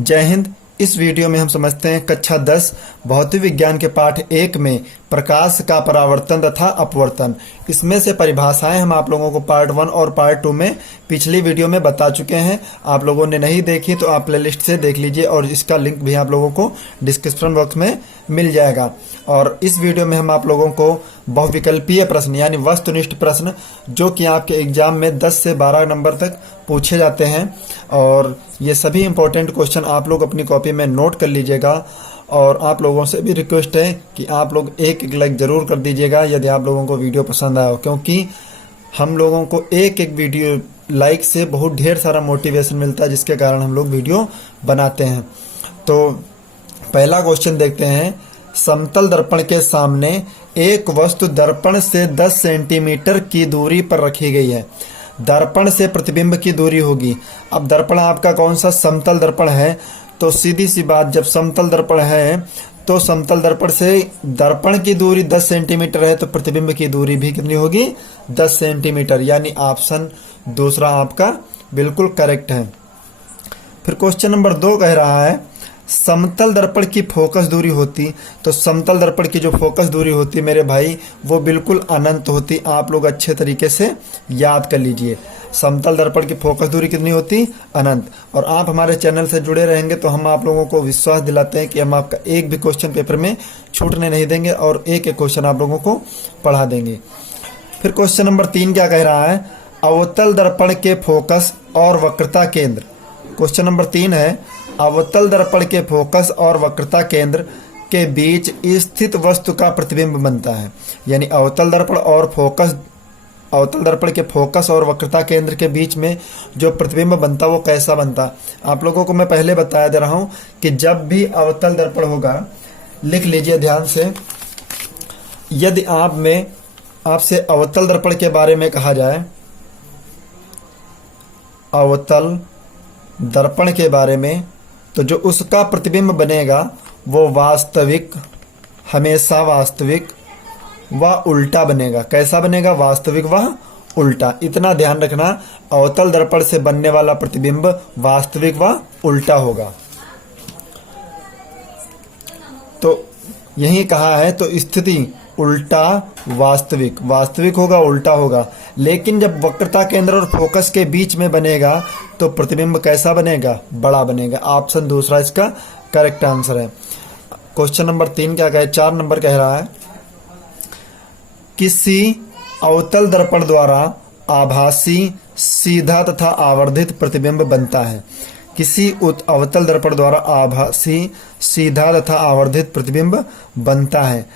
जय हिंद। इस वीडियो में हम समझते हैं कक्षा 10 भौतिक विज्ञान के पाठ 1 में प्रकाश का परावर्तन तथा अपवर्तन। इसमें से परिभाषाएं हम आप लोगों को पार्ट 1 और पार्ट 2 में पिछली वीडियो में बता चुके हैं। आप लोगों ने नहीं देखी तो आप प्लेलिस्ट से देख लीजिए और इसका लिंक भी आप लोगों को डिस्क्रिप्शन बॉक्स में मिल जाएगा। और इस वीडियो में हम आप लोगों को बहुविकल्पीय प्रश्न यानी वस्तुनिष्ठ प्रश्न जो कि आपके एग्जाम में 10 से 12 नंबर तक पूछे जाते हैं, और ये सभी इंपॉर्टेंट क्वेश्चन आप लोग अपनी कॉपी में नोट कर लीजिएगा। और आप लोगों से भी रिक्वेस्ट है कि आप लोग एक लाइक ज़रूर कर दीजिएगा यदि आप लोगों को वीडियो पसंद आया हो, क्योंकि हम लोगों को एक वीडियो लाइक से बहुत ढेर सारा मोटिवेशन मिलता है, जिसके कारण हम लोग वीडियो बनाते हैं। तो पहला क्वेश्चन देखते हैं। समतल दर्पण के सामने एक वस्तु दर्पण से 10 सेंटीमीटर की दूरी पर रखी गई है। दर्पण से प्रतिबिंब की दूरी होगी। अब दर्पण आपका कौन सा समतल दर्पण है, तो सीधी सी बात, जब समतल दर्पण है तो समतल दर्पण से दर्पण की दूरी 10 सेंटीमीटर है तो प्रतिबिंब की दूरी भी कितनी होगी, 10 सेंटीमीटर। यानी ऑप्शन दूसरा आपका बिल्कुल करेक्ट है। फिर क्वेश्चन नंबर 2 कह रहा है समतल दर्पण की फोकस दूरी होती, तो समतल दर्पण की जो फोकस दूरी होती मेरे भाई वो बिल्कुल अनंत होती। आप लोग अच्छे तरीके से याद कर लीजिए, समतल दर्पण की फोकस दूरी कितनी होती, अनंत। और आप हमारे चैनल से जुड़े रहेंगे तो हम आप लोगों को विश्वास दिलाते हैं कि हम आपका एक भी क्वेश्चन पेपर में छूटने नहीं देंगे और एक एक क्वेश्चन आप लोगों को पढ़ा देंगे। फिर क्वेश्चन नंबर 3 क्या कह रहा है, अवतल दर्पण के फोकस और वक्रता केंद्र। क्वेश्चन नंबर 3 है अवतल दर्पण के फोकस और वक्रता केंद्र के बीच स्थित वस्तु का प्रतिबिंब बनता है। यानी अवतल दर्पण के फोकस और वक्रता केंद्र के बीच में जो प्रतिबिंब बनता है वो कैसा बनता। आप लोगों को मैं पहले बताया दे रहा हूं कि जब भी अवतल दर्पण होगा, लिख लीजिए ध्यान से, यदि आपसे अवतल दर्पण के बारे में कहा जाए, अवतल दर्पण के बारे में, तो जो उसका प्रतिबिंब बनेगा वो वास्तविक, हमेशा वास्तविक व उल्टा बनेगा। कैसा बनेगा, वास्तविक व उल्टा। इतना ध्यान रखना, अवतल दर्पण से बनने वाला प्रतिबिंब वास्तविक व उल्टा होगा। तो यही कहा है, तो स्थिति उल्टा वास्तविक, वास्तविक होगा उल्टा होगा। लेकिन जब वक्रता केंद्र और फोकस के बीच में बनेगा तो प्रतिबिंब कैसा बनेगा, बड़ा बनेगा। ऑप्शन दूसरा इसका करेक्ट आंसर है। क्वेश्चन नंबर 3 क्या कहे, 4 नंबर कह रहा है किसी अवतल दर्पण द्वारा आभासी सीधा तथा आवर्धित प्रतिबिंब बनता है। किसी अवतल दर्पण द्वारा आभासी सीधा तथा आवर्धित प्रतिबिंब बनता है।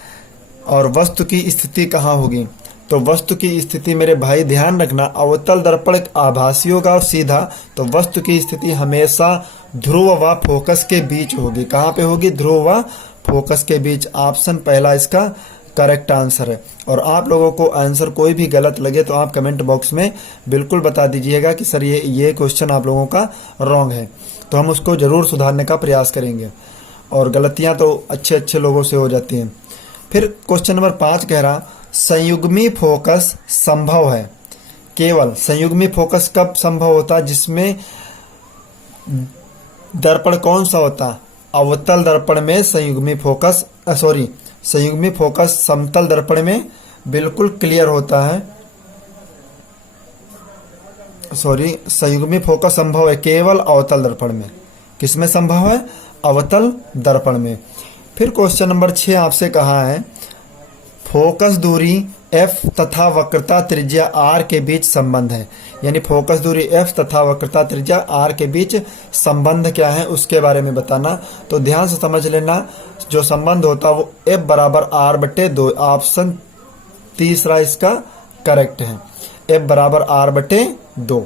और वस्तु की स्थिति कहाँ होगी, तो वस्तु की स्थिति मेरे भाई ध्यान रखना, अवतल दर्पण आभासी होगा और सीधा, तो वस्तु की स्थिति हमेशा ध्रुव व फोकस के बीच होगी। कहाँ पे होगी, ध्रुव व फोकस के बीच। ऑप्शन पहला इसका करेक्ट आंसर है। और आप लोगों को आंसर कोई भी गलत लगे तो आप कमेंट बॉक्स में बिल्कुल बता दीजिएगा कि सर ये क्वेश्चन आप लोगों का रॉन्ग है, तो हम उसको जरूर सुधारने का प्रयास करेंगे। और गलतियां तो अच्छे लोगों से हो जाती हैं। फिर क्वेश्चन नंबर 5 कह रहा संयुग्मी फोकस संभव है। केवल संयुग्मी फोकस कब संभव होता है, जिसमें दर्पण कौन सा होता, अवतल दर्पण में संयुग्मी फोकस, संयुग्मी फोकस समतल दर्पण में बिल्कुल क्लियर होता है। संयुग्मी फोकस संभव है केवल अवतल दर्पण में। किसमें संभव है, अवतल दर्पण में। फिर क्वेश्चन नंबर 6 आपसे कहा है फोकस दूरी f तथा वक्रता त्रिज्या r के बीच संबंध है। यानी फोकस दूरी f तथा वक्रता त्रिज्या r के बीच संबंध क्या है उसके बारे में बताना। तो ध्यान से समझ लेना, जो संबंध होता है वो f बराबर r/2। ऑप्शन तीसरा इसका करेक्ट है, f बराबर r/2।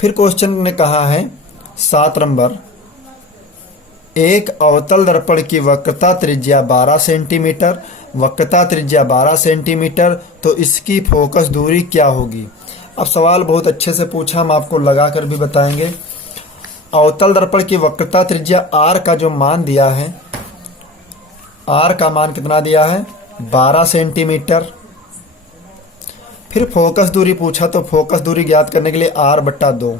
फिर क्वेश्चन ने कहा है 7 नंबर, एक अवतल दर्पण की वक्रता त्रिज्या 12 सेंटीमीटर, वक्रता त्रिज्या 12 सेंटीमीटर, तो इसकी फोकस दूरी क्या होगी। अब सवाल बहुत अच्छे से पूछा, हम आपको लगाकर भी बताएंगे। अवतल दर्पण की वक्रता त्रिज्या r का जो मान दिया है, r का मान कितना दिया है, 12 सेंटीमीटर। फिर फोकस दूरी पूछा, तो फोकस दूरी ज्ञात करने के लिए r/2,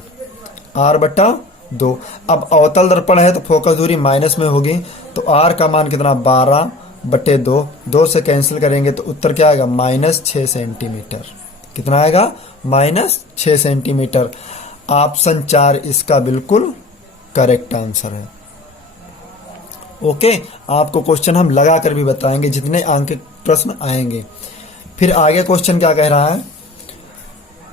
2। अब अवतल दर्पण है तो फोकस दूरी माइनस में होगी, तो r का मान कितना 12/2, 2 से कैंसिल करेंगे तो उत्तर क्या आएगा -6 सेंटीमीटर। कितना आएगा -6 सेंटीमीटर। ऑप्शन 4 इसका बिल्कुल करेक्ट आंसर है। ओके, आपको क्वेश्चन हम लगा कर भी बताएंगे जितने अंक के प्रश्न आएंगे। फिर आगे क्वेश्चन क्या कह रहा है,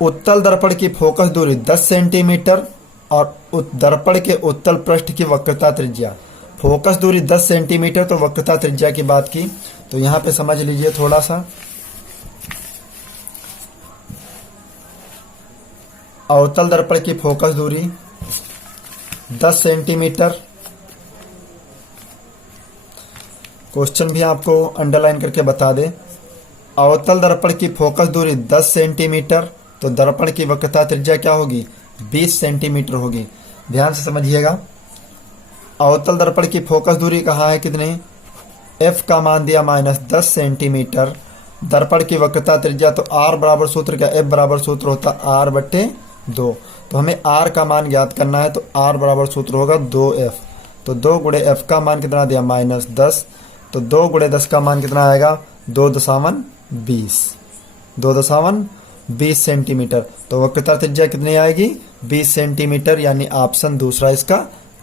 उत्तल दर्पण की फोकस दूरी 10 सेंटीमीटर और दर्पण के उत्तल पृष्ठ की वक्रता त्रिज्या। फोकस दूरी 10 सेंटीमीटर तो वक्रता त्रिज्या की बात की, तो यहां पे समझ लीजिए थोड़ा सा। अवतल दर्पण की फोकस दूरी 10 सेंटीमीटर, क्वेश्चन भी आपको अंडरलाइन करके बता दे। अवतल दर्पण की फोकस दूरी 10 सेंटीमीटर तो दर्पण की वक्रता त्रिज्या क्या होगी 20 सेंटीमीटर होगी। ध्यान से समझिएगा, अवतल दर्पण की फोकस दूरी कहाँ है कितने, f का मान दिया -10 सेंटीमीटर, दर्पण की वक्रता त्रिज्या तो r बराबर सूत्र क्या, f बराबर सूत्र होता r/2, तो हमें r का मान ज्ञात करना है तो r बराबर सूत्र होगा 2f, तो 2 गुणे f का मान कितना दिया -10, तो 2 गुणे 10 का मान कितना आएगा 2.20 सेंटीमीटर, तो वक्रता त्रिज्या कितनी आएगी 20 सेंटीमीटर, यानी ऑप्शन दूसरा इसका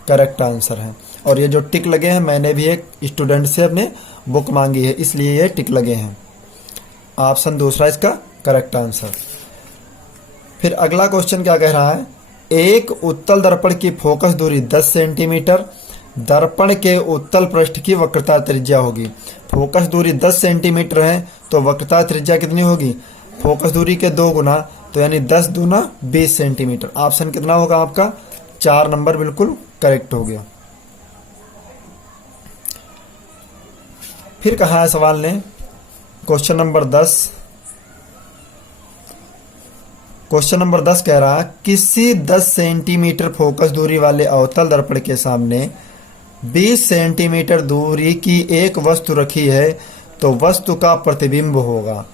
करेक्ट आंसर है। और ये जो टिक लगे हैं मैंने भी एक स्टूडेंट से अपने बुक मांगी है, इसलिए ये टिक लगे हैं। ऑप्शन दूसरा इसका करेक्ट आंसर। फिर अगला क्वेश्चन क्या कह रहा है, एक उत्तल दर्पण की फोकस दूरी 10 सेंटीमीटर, दर्पण के उत्तल पृष्ठ की वक्रता त्रिज्या होगी। फोकस दूरी 10 सेंटीमीटर है तो वक्रता त्रिज्या कितनी होगी, फोकस दूरी के 2 गुना, तो यानी 10 दूना 20 सेंटीमीटर। ऑप्शन कितना होगा आपका 4 नंबर बिल्कुल करेक्ट हो गया। फिर कहा है सवाल ने, क्वेश्चन नंबर 10, क्वेश्चन नंबर 10 कह रहा है किसी 10 सेंटीमीटर फोकस दूरी वाले अवतल दर्पण के सामने 20 सेंटीमीटर दूरी की एक वस्तु रखी है तो वस्तु का प्रतिबिंब होगा।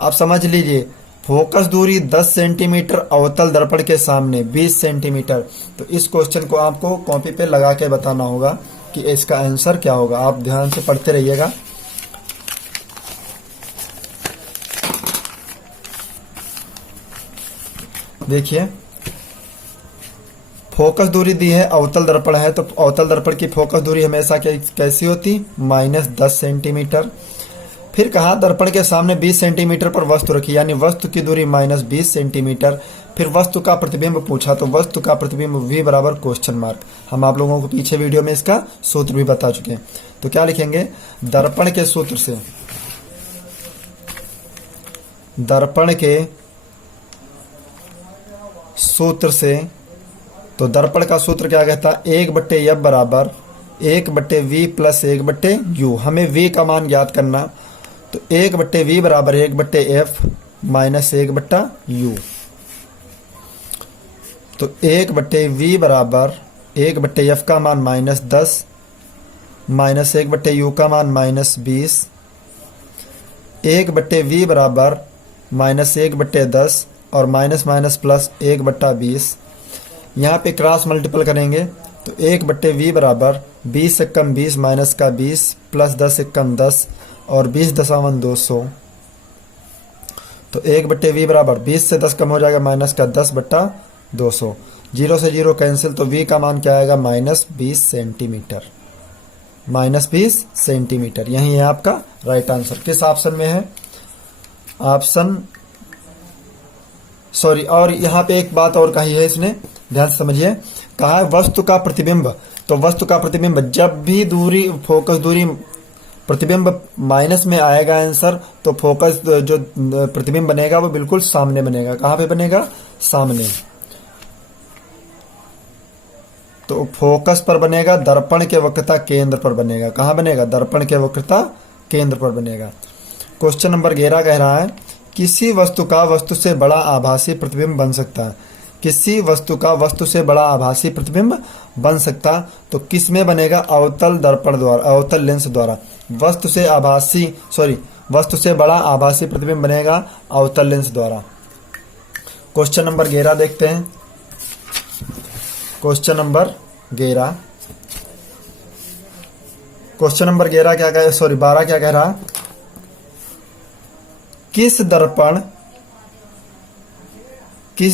आप समझ लीजिए, फोकस दूरी 10 सेंटीमीटर अवतल दर्पण के सामने 20 सेंटीमीटर, तो इस क्वेश्चन को आपको कॉपी पे लगा के बताना होगा कि इसका आंसर क्या होगा। आप ध्यान से पढ़ते रहिएगा। देखिए, फोकस दूरी दी है, अवतल दर्पण है, तो अवतल दर्पण की फोकस दूरी हमेशा कैसी होती -10 सेंटीमीटर। फिर कहा दर्पण के सामने 20 सेंटीमीटर पर वस्तु रखी, यानी वस्तु की दूरी -20 सेंटीमीटर। फिर वस्तु का प्रतिबिंब पूछा, तो वस्तु का प्रतिबिंब v बराबर क्वेश्चन मार्क। हम आप लोगों को पीछे वीडियो में इसका सूत्र भी बता चुके हैं। तो क्या लिखेंगे, दर्पण के सूत्र से, दर्पण के सूत्र से, तो दर्पण का सूत्र क्या कहता है, 1/f बराबर 1/v प्लस 1/u। हमें v का मान ज्ञात करना, तो 1/v बराबर 1/f माइनस 1/u। तो 1/v बराबर 1/f का मान -10 माइनस 1/u का मान -20, 1/v बराबर -1/10 और माइनस माइनस प्लस 1/20। यहाँ पे क्रॉस मल्टीपल करेंगे तो 1/v बराबर 20 से कम 20 माइनस का 20 प्लस 10 से कम 10 और 20.200। तो 1/v बराबर 20 से 10 कम हो जाएगा माइनस का 10/200। 0 से 0 कैंसिल, तो v का मान क्या आएगा -20 सेंटीमीटर। -20 सेंटीमीटर यही है आपका राइट आंसर। किस ऑप्शन में है, ऑप्शन सॉरी। और यहाँ पे एक बात और कही है इसने, ध्यान से समझिए। कहा है वस्तु का प्रतिबिंब, तो वस्तु का प्रतिबिंब जब भी दूरी फोकस दूरी प्रतिबिंब माइनस में आएगा आंसर, तो फोकस जो प्रतिबिंब बनेगा वो बिल्कुल सामने बनेगा। कहाँ पे बनेगा, सामने। तो फोकस पर बनेगा, दर्पण के वक्रता केंद्र पर बनेगा। कहाँ बनेगा, दर्पण के वक्रता केंद्र पर बनेगा। क्वेश्चन नंबर 11 कह रहा है किसी वस्तु का वस्तु से बड़ा आभासी प्रतिबिंब बन सकता है। किसी वस्तु का वस्तु से बड़ा आभासी प्रतिबिंब बन सकता, तो किस में बनेगा, अवतल दर्पण द्वारा, अवतल लेंस द्वारा। वस्तु से बड़ा आभासी प्रतिबिंब बनेगा अवतल लेंस द्वारा। क्वेश्चन नंबर 11 देखते हैं। Question number 11। क्वेश्चन नंबर 11 क्या कह, सॉरी 12 क्या कह रहा, किस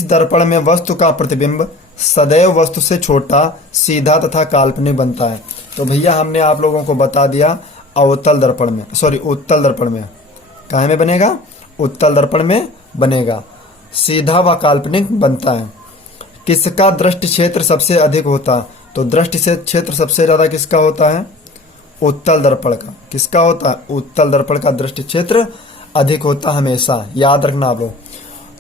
दर्पण में वस्तु का प्रतिबिंब सदैव वस्तु से छोटा, सीधा तथा काल्पनिक बनता है। तो भैया हमने आप लोगों को बता दिया अवतल दर्पण में, सॉरी उत्तल दर्पण में। काहे में बनेगा? उत्तल दर्पण में बनेगा, सीधा व काल्पनिक बनता है। किसका दृष्टि क्षेत्र सबसे अधिक होता? तो दृष्टि से क्षेत्र सबसे ज्यादा किसका होता है? उत्तल दर्पण का। किसका होता है? उत्तल दर्पण का दृष्टि क्षेत्र अधिक होता हमेशा, याद रखना आप लोग।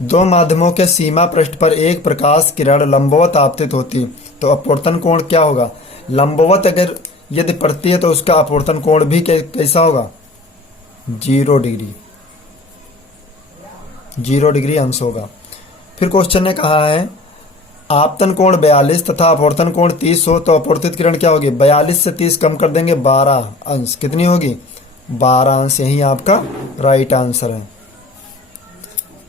दो माध्यमों के सीमा पृष्ठ पर एक प्रकाश किरण लंबवत आपतित होती, तो अपवर्तन कोण क्या होगा? लंबवत अगर यदि पड़ती है तो उसका अपवर्तन कोण भी कैसा होगा? 0 डिग्री, 0 डिग्री अंश होगा। फिर क्वेश्चन ने कहा है आपतन कोण 42 तथा अपवर्तन कोण 30 हो तो अपवर्तित किरण क्या होगी? 42 से 30 कम कर देंगे, 12 अंश। कितनी होगी? 12 अंश। यही आपका राइट आंसर है।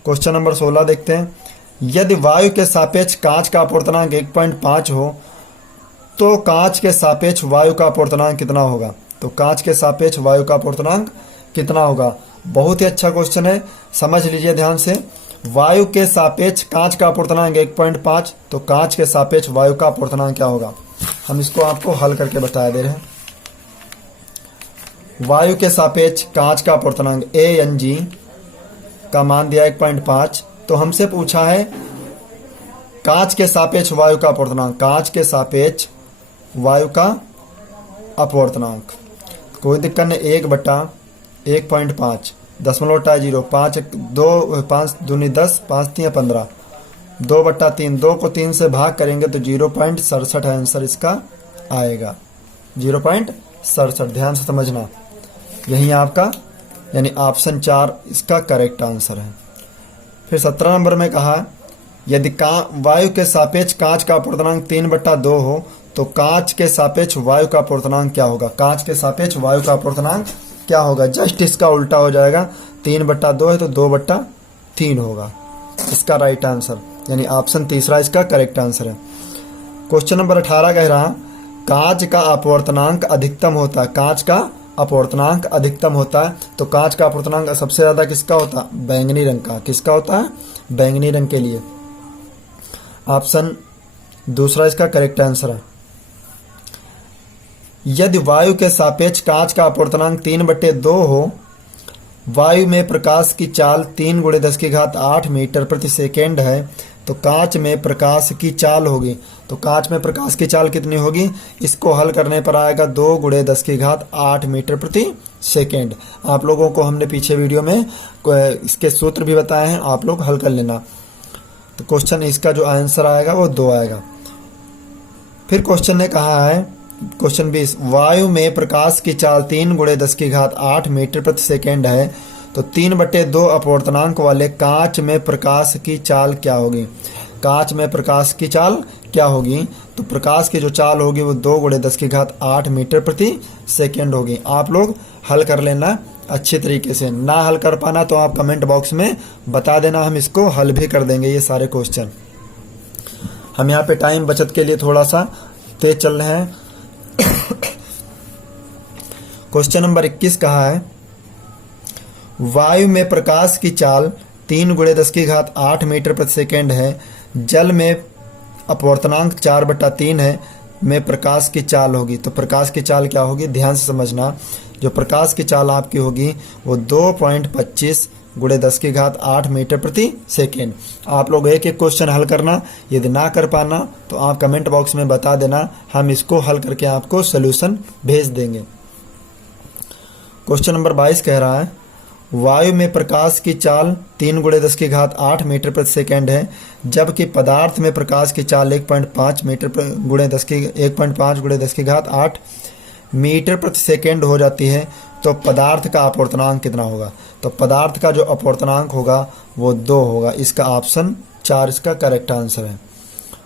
क्वेश्चन नंबर 16 देखते हैं। यदि वायु के सापेक्ष कांच का अपवर्तनांक 1.5 हो तो कांच के सापेक्ष वायु का अपवर्तनांक कितना होगा? तो कांच के सापेक्ष वायु का अपवर्तनांक कितना होगा? बहुत ही अच्छा क्वेश्चन है, समझ लीजिए ध्यान से। वायु के सापेक्ष कांच का अपवर्तनांक 1.5, तो कांच के सापेक्ष वायु का अपवर्तनांक क्या होगा? हम इसको आपको हल करके बता दे रहे हैं। वायु के सापेक्ष कांच का अपवर्तनांक ANG का मान दिया 1.5, तो हमसे पूछा है कांच के सापेक्ष वायु का अपवर्तनांक, कांच के सापेक्ष वायु का अपवर्तनांक। कोई दिक्कत नहीं, 1/1.5 0.5 5 2 5 दूनी 10 5 3 15 2/3, 2 को 3 से भाग करेंगे तो 0.67 आंसर इसका आएगा, 0.67। ध्यान से समझना, यही आपका यानी ऑप्शन 4 इसका करेक्ट आंसर है। फिर 17 नंबर में कहा यदि वायु के सापेक्ष कांच का अपवर्तनांक 3/2 हो तो कांच के सापेक्ष वायु का अपवर्तनांक क्या होगा? कांच के सापेक्ष वायु का अपवर्तनांक क्या होगा? जस्ट इसका उल्टा हो जाएगा, 3/2 है तो 2/3 होगा इसका राइट आंसर, यानी ऑप्शन तीसरा इसका करेक्ट आंसर है। क्वेश्चन नंबर 18 कह रहा कांच का अपवर्तनांक अधिकतम होता है, कांच का अपवर्तनांक अधिकतम होता है, तो कांच का अपवर्तनांक सबसे ज्यादा किसका होता है? बैंगनी रंग का। किसका होता है? बैंगनी रंग के लिए ऑप्शन दूसरा इसका करेक्ट आंसर है। यदि वायु के सापेक्ष कांच का अपवर्तनांक 3/2 हो, वायु में प्रकाश की चाल 3 × 10⁸ मीटर प्रति सेकेंड है, तो कांच में प्रकाश की चाल होगी, तो कांच में प्रकाश की चाल कितनी होगी? इसको हल करने पर आएगा 2 × 10⁸ मीटर प्रति सेकेंड। आप लोगों को हमने पीछे वीडियो में इसके सूत्र भी बताए हैं, आप लोग हल कर लेना। तो क्वेश्चन इसका जो आंसर आएगा वो 2 आएगा। फिर क्वेश्चन ने कहा है क्वेश्चन 20 वायु में प्रकाश की चाल 3 × 10⁸ मीटर प्रति सेकेंड है, तो 3/2 अपवर्तनांक वाले कांच में प्रकाश की चाल क्या होगी? कांच में प्रकाश की चाल क्या होगी? तो प्रकाश की जो चाल होगी वो 2 × 10⁸ मीटर प्रति सेकेंड होगी। आप लोग हल कर लेना अच्छे तरीके से, ना हल कर पाना तो आप कमेंट बॉक्स में बता देना, हम इसको हल भी कर देंगे ये सारे क्वेश्चन। हम यहाँ पे टाइम बचत के लिए थोड़ा सा तेज चल रहे हैं। क्वेश्चन नंबर 21 कहा है वायु में प्रकाश की चाल 3 × 10⁸ मीटर प्रति सेकेंड है, जल में अपवर्तनांक 4/3 है, में प्रकाश की चाल होगी, तो प्रकाश की चाल क्या होगी? ध्यान से समझना, जो प्रकाश की चाल आपकी होगी वो 2.25 × 10⁸ मीटर प्रति सेकेंड। आप लोग एक एक क्वेश्चन हल करना, यदि ना कर पाना तो आप कमेंट बॉक्स में बता देना, हम इसको हल करके आपको सोल्यूशन भेज देंगे। क्वेश्चन नंबर 22 कह रहा है वायु में प्रकाश की चाल 3 × 10⁸ मीटर प्रति सेकेंड है, जबकि पदार्थ में प्रकाश की चाल 1.5 × 10⁸ मीटर प्रति सेकेंड हो जाती है, तो पदार्थ का अपवर्तनांक कितना होगा? तो पदार्थ का जो अपवर्तनांक होगा वो 2 होगा, इसका ऑप्शन 4 इसका करेक्ट आंसर है।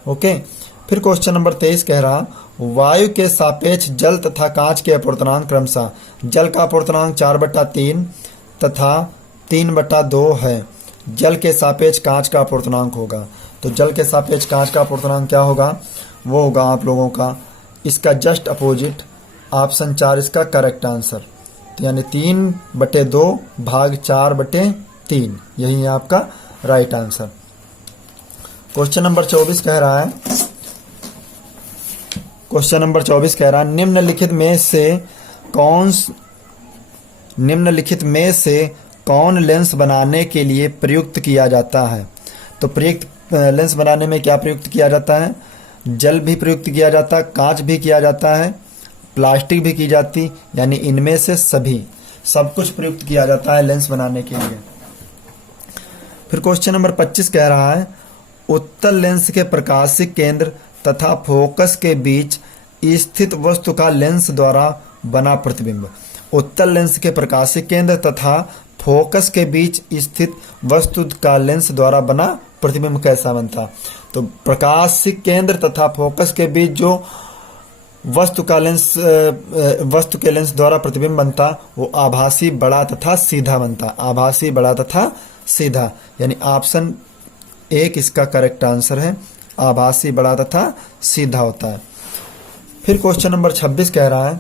ओके। फिर क्वेश्चन नंबर 23 कह रहा वायु के सापेक्ष जल तथा कांच के अपवर्तनांक क्रमशः जल का अपवर्तनांक 4/3 तथा 3/2 है, जल के सापेक्ष कांच का अपवर्तनांक होगा, तो जल के सापेक्ष कांच का अपवर्तनांक क्या होगा? वो होगा आप लोगों का इसका जस्ट अपोजिट ऑप्शन 4 इसका करेक्ट आंसर। तो यानी 3/2 भाग 4/3 यही है आपका राइट आंसर। क्वेश्चन नंबर 24 कह रहा है, निम्नलिखित में से कौन लेंस बनाने के लिए प्रयुक्त किया जाता है। तो प्रयुक्त लेंस बनाने में क्या प्रयुक्त किया जाता है? जल भी प्रयुक्त किया जाता है, कांच भी किया जाता है, प्लास्टिक भी की जाती, यानी इनमें से सब कुछ प्रयुक्त किया जाता है लेंस बनाने के लिए। फिर क्वेश्चन नंबर 25 कह रहा है, उत्तल लेंस के प्रकाशिक केंद्र तथा फोकस के बीच स्थित वस्तु का लेंस द्वारा बना प्रतिबिंब। उत्तल लेंस के प्रकाशिक केंद्र तथा फोकस के बीच स्थित वस्तु का लेंस द्वारा बना प्रतिबिंब कैसा बनता? तो प्रकाशिक केंद्र तथा फोकस के बीच जो वस्तु के लेंस द्वारा प्रतिबिंब बनता वो आभासी बड़ा तथा सीधा बनता। आभासी बड़ा तथा सीधा, यानी ऑप्शन 1 इसका करेक्ट आंसर है। आभासी बड़ा तथा सीधा होता है। फिर क्वेश्चन नंबर 26 कह रहा है,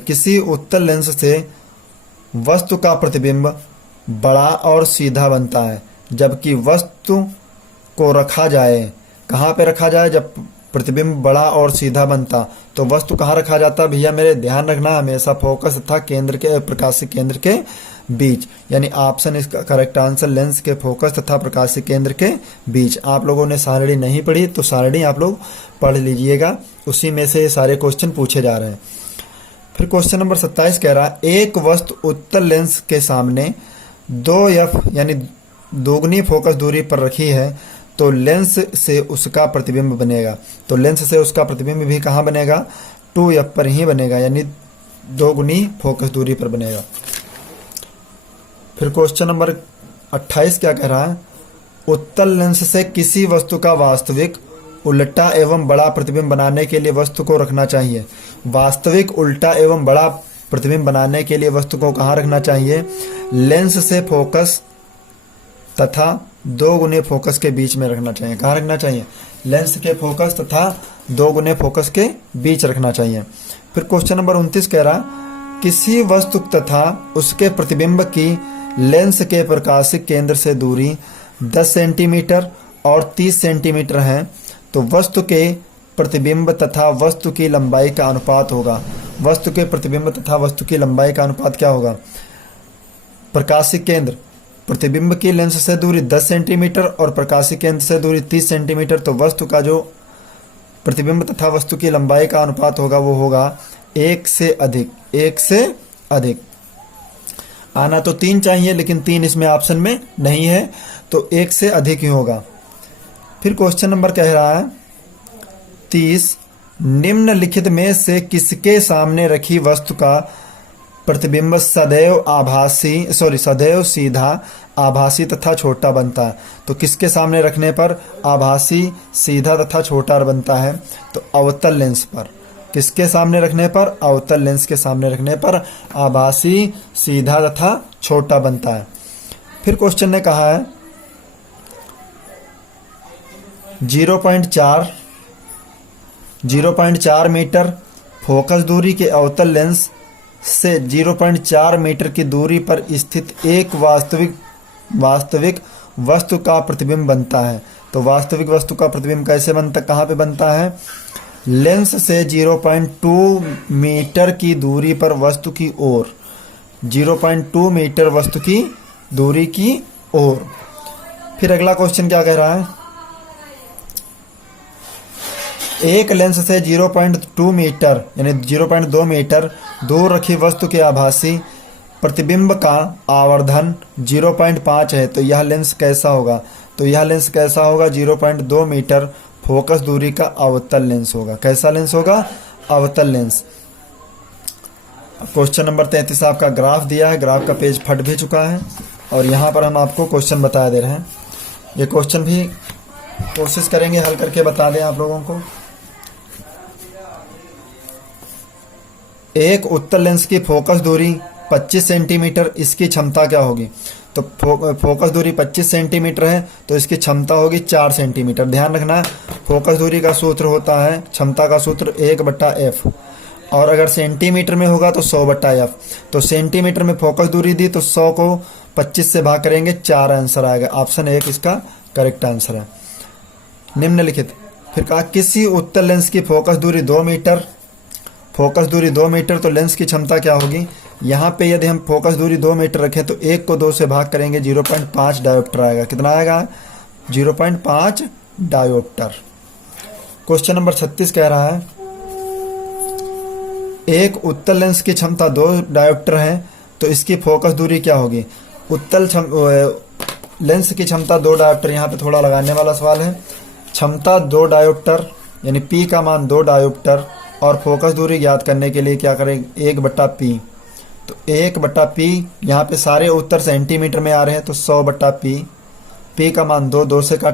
किसी उत्तल लेंस से वस्तु का प्रतिबिंब बड़ा और सीधा बनता है, जबकि वस्तु को रखा जाए, कहाँ पे रखा जाए? जब प्रतिबिंब बड़ा और सीधा बनता तो वस्तु कहाँ रखा जाता? भैया मेरे ध्यान रखना, हमेशा फोकस तथा प्रकाशिक केंद्र के बीच, यानी ऑप्शन इसका करेक्ट आंसर लेंस के फोकस तथा प्रकाशिक केंद्र के बीच। आप लोगों ने सारणी नहीं पढ़ी तो सारणी आप लोग पढ़ लीजिएगा, उसी में से ये सारे क्वेश्चन पूछे जा रहे हैं। फिर क्वेश्चन नंबर 27 कह रहा है, एक वस्तु उत्तल लेंस के सामने 2f यानी दोगुनी फोकस दूरी पर रखी है तो लेंस से उसका प्रतिबिंब बनेगा। तो लेंस से उसका प्रतिबिंब भी कहाँ बनेगा? 2f पर ही बनेगा, यानी दोगुनी फोकस दूरी पर बनेगा। फिर क्वेश्चन नंबर 28 क्या कह रहा है, उत्तल लेंस से किसी वस्तु का वास्तविक उल्टा एवं बड़ा प्रतिबिंब बनाने के लिए वस्तु को रखना चाहिए। वास्तविक उल्टा एवं बड़ा प्रतिबिंब बनाने के लिए वस्तु को कहाँ रखना चाहिए? लेंस से फोकस तथा 2 गुने फोकस के बीच में रखना चाहिए। कहाँ रखना चाहिए? लेंस के फोकस तथा 2 गुने फोकस के बीच रखना चाहिए। फिर क्वेश्चन नंबर 29 कह रहा, किसी वस्तु तथा उसके प्रतिबिंब की लेंस के प्रकाशिक केंद्र से दूरी 10 सेंटीमीटर और 30 सेंटीमीटर है तो वस्तु के प्रतिबिंब तथा वस्तु की लंबाई का अनुपात होगा। वस्तु के प्रतिबिंब तथा वस्तु की लंबाई का अनुपात क्या होगा? प्रकाशिक केंद्र प्रतिबिंब की लेंस से दूरी 10 सेंटीमीटर और प्रकाशिक केंद्र से दूरी 30 सेंटीमीटर, तो वस्तु का जो प्रतिबिंब तथा वस्तु की लंबाई का अनुपात होगा वो होगा 1 से अधिक। आना तो 3 चाहिए लेकिन 3 इसमें ऑप्शन में नहीं है, तो 1 से अधिक ही होगा। फिर क्वेश्चन नंबर कह रहा है 30, निम्नलिखित में से किसके सामने रखी वस्तु का प्रतिबिंब सदैव सीधा, आभासी तथा छोटा बनता है। तो किसके सामने रखने पर आभासी, सीधा तथा छोटा बनता है? तो अवतल लेंस पर। किसके सामने रखने पर? अवतल लेंस के सामने रखने पर आभासी, सीधा तथा छोटा बनता है। फिर क्वेश्चन ने कहा है 0.4 मीटर फोकस दूरी के अवतल लेंस से 0.4 मीटर की दूरी पर स्थित एक वास्तविक वस्तु का प्रतिबिंब बनता है। तो वास्तविक वस्तु का प्रतिबिंब कैसे बनता, कहाँ पे बनता है? लेंस से 0.2 मीटर की दूरी पर वस्तु की ओर, 0.2 मीटर वस्तु की दूरी की ओर। फिर अगला क्वेश्चन क्या कह रहा है, एक लेंस से 0.2 मीटर यानी 0.2 मीटर दूर रखी वस्तु के आभासी प्रतिबिंब का आवर्धन 0.5 है, तो यह लेंस कैसा होगा? तो यह लेंस कैसा होगा? 0.2 मीटर फोकस दूरी का अवतल लेंस होगा। कैसा लेंस होगा? अवतल लेंस। क्वेश्चन नंबर 33 आपका ग्राफ दिया है, ग्राफ का पेज फट भी चुका है और यहाँ पर हम आपको क्वेश्चन बता दे रहे हैं। ये क्वेश्चन भी कोशिश करेंगे हल करके बता दें आप लोगों को। एक उत्तल लेंस की फोकस दूरी 25 सेंटीमीटर, इसकी क्षमता क्या होगी? तो फोकस दूरी 25 सेंटीमीटर है, तो इसकी क्षमता होगी 4 सेंटीमीटर। ध्यान रखना, फोकस दूरी का सूत्र होता है, क्षमता का सूत्र 1/f, और अगर सेंटीमीटर में होगा तो 100/f। तो सेंटीमीटर में फोकस दूरी दी तो 100 को 25 से भाग करेंगे, 4 आंसर आएगा। ऑप्शन 1 इसका करेक्ट आंसर है। निम्नलिखित, फिर कहा किसी उत्तल लेंस की फोकस दूरी 2 मीटर, फोकस दूरी 2 मीटर, तो लेंस की क्षमता क्या होगी। यहाँ पे यदि हम फोकस दूरी 2 मीटर रखें तो 1 को 2 से भाग करेंगे, 0.5 डायोप्टर आएगा। कितना आएगा, 0.5 डायोप्टर। क्वेश्चन नंबर 36 कह रहा है एक उत्तल लेंस की क्षमता 2 डायोप्टर है, तो इसकी फोकस दूरी क्या होगी। उत्तल लेंस की क्षमता 2 डायोप्टर, यहाँ पे थोड़ा लगाने वाला सवाल है। क्षमता 2 डायोप्टर यानी P का मान 2 डायोप्टर, और फोकस दूरी ज्ञात करने के लिए क्या करें, 1/P। तो 1/P, यहाँ पे सारे उत्तर सेंटीमीटर में आ रहे हैं, तो 100/P। P का मान 2 से काट